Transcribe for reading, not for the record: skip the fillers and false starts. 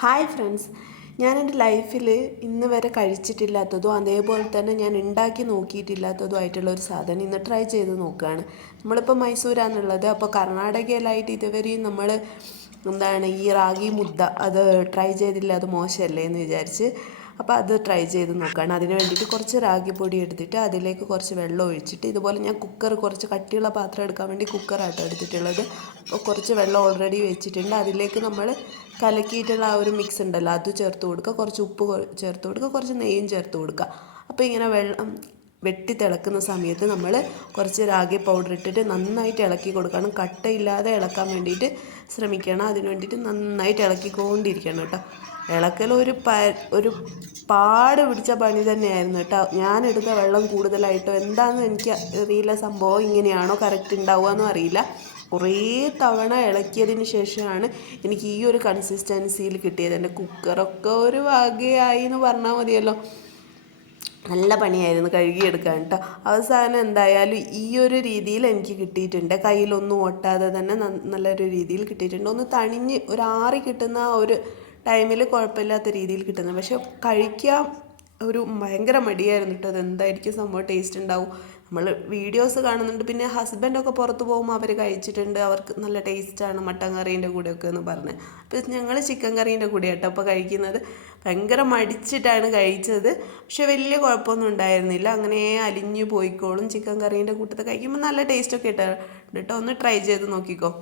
Hi friends, ഞാൻ എൻ്റെ ലൈഫിൽ ഇന്ന് വരെ കഴിച്ചിട്ടില്ലാത്തതും അതേപോലെ തന്നെ ഞാൻ ഉണ്ടാക്കി നോക്കിയിട്ടില്ലാത്തതുമായിട്ടുള്ള ഒരു സാധനം ഇന്ന് ട്രൈ ചെയ്ത് നോക്കുകയാണ്. നമ്മളിപ്പോൾ മൈസൂരാണുള്ളത്. അപ്പോൾ കർണാടകയിലായിട്ട് ഇതുവരെയും നമ്മൾ ഈ റാഗി മുദ്ദ അത് ട്രൈ ചെയ്തില്ല, അത് മോശമല്ലേ എന്ന് വിചാരിച്ച് അപ്പോൾ അത് ട്രൈ ചെയ്ത് നോക്കുകയാണ്. അതിന് വേണ്ടിയിട്ട് കുറച്ച് റാഗിപ്പൊടി എടുത്തിട്ട് അതിലേക്ക് കുറച്ച് വെള്ളം ഒഴിച്ചിട്ട് ഇതുപോലെ ഞാൻ കുറച്ച് കട്ടിയുള്ള പാത്രം എടുക്കാൻ വേണ്ടി കുക്കറാട്ടോ എടുത്തിട്ടുള്ളത്. അപ്പോൾ കുറച്ച് വെള്ളം ഓൾറെഡി വെച്ചിട്ടുണ്ട്. അതിലേക്ക് നമ്മൾ കലക്കിയിട്ടുള്ള ആ ഒരു മിക്സ് ഉണ്ടല്ലോ അത് ചേർത്ത് കൊടുക്കുക, കുറച്ച് ഉപ്പ് ചേർത്ത് കൊടുക്കുക, കുറച്ച് നെയ്യും ചേർത്ത് കൊടുക്കുക. അപ്പോൾ ഇങ്ങനെ വെള്ളം വെട്ടി തിളക്കുന്ന സമയത്ത് നമ്മൾ കുറച്ച് റാഗി പൗഡർ ഇട്ടിട്ട് നന്നായിട്ട് ഇളക്കി കൊടുക്കണം. കട്ടയില്ലാതെ ഇളക്കാൻ വേണ്ടിയിട്ട് ശ്രമിക്കണം. അതിന് വേണ്ടിയിട്ട് നന്നായിട്ട് ഇളക്കിക്കൊണ്ടിരിക്കണം കേട്ടോ. ഇളക്കൽ ഒരു പാട് പിടിച്ച പണി തന്നെയായിരുന്നു കേട്ടോ. ഞാനെടുത്ത വെള്ളം കൂടുതലായിട്ടോ എന്താണെന്ന് എനിക്ക് അറിയില്ല. സംഭവം ഇങ്ങനെയാണോ കറക്റ്റ് ഉണ്ടാവുകയെന്നും അറിയില്ല. കുറേ തവണ ഇളക്കിയതിന് ശേഷമാണ് എനിക്ക് ഈ ഒരു കൺസിസ്റ്റൻസിയിൽ കിട്ടിയത്. എൻ്റെ കുക്കറൊക്കെ ഒരു വകയായി എന്ന് പറഞ്ഞാൽ മതിയല്ലോ. നല്ല പണിയായിരുന്നു കഴുകിയെടുക്കാൻ കേട്ടോ. അവസാനം എന്തായാലും ഈ ഒരു രീതിയിൽ എനിക്ക് കിട്ടിയിട്ടുണ്ട്. കയ്യിലൊന്നും ഒട്ടാതെ തന്നെ നല്ലൊരു രീതിയിൽ കിട്ടിയിട്ടുണ്ട്. ഒന്ന് തണിഞ്ഞ് ഒരു ആറി കിട്ടുന്ന ആ ഒരു ടൈമിൽ കുഴപ്പമില്ലാത്ത രീതിയിൽ കിട്ടുന്നത്. പക്ഷെ കഴിക്കാൻ ഒരു ഭയങ്കര മടിയായിരുന്നു കേട്ടോ. അതെന്തായിരിക്കും സംഭവം, ടേസ്റ്റ് ഉണ്ടാവും. നമ്മൾ വീഡിയോസ് കാണുന്നുണ്ട്. പിന്നെ ഹസ്ബൻഡൊക്കെ പുറത്ത് പോകുമ്പോൾ അവർ കഴിച്ചിട്ടുണ്ട്, അവർക്ക് നല്ല ടേസ്റ്റാണ് മട്ടൻ കറീൻ്റെ കൂടെയൊക്കെ എന്ന് പറഞ്ഞ്. അപ്പോൾ ഞങ്ങൾ ചിക്കൻ കറീൻ്റെ കൂടെ കേട്ടോ അപ്പോൾ കഴിക്കുന്നത്. ഭയങ്കര മടിച്ചിട്ടാണ് കഴിച്ചത്. പക്ഷെ വലിയ കുഴപ്പമൊന്നും ഉണ്ടായിരുന്നില്ല. അങ്ങനെ അലിഞ്ഞു പോയിക്കോളും. ചിക്കൻ കറീൻ്റെ കൂട്ടത്തിൽ കഴിക്കുമ്പോൾ നല്ല ടേസ്റ്റൊക്കെ കേട്ടോ. ഒന്ന് ട്രൈ ചെയ്ത് നോക്കിക്കോ.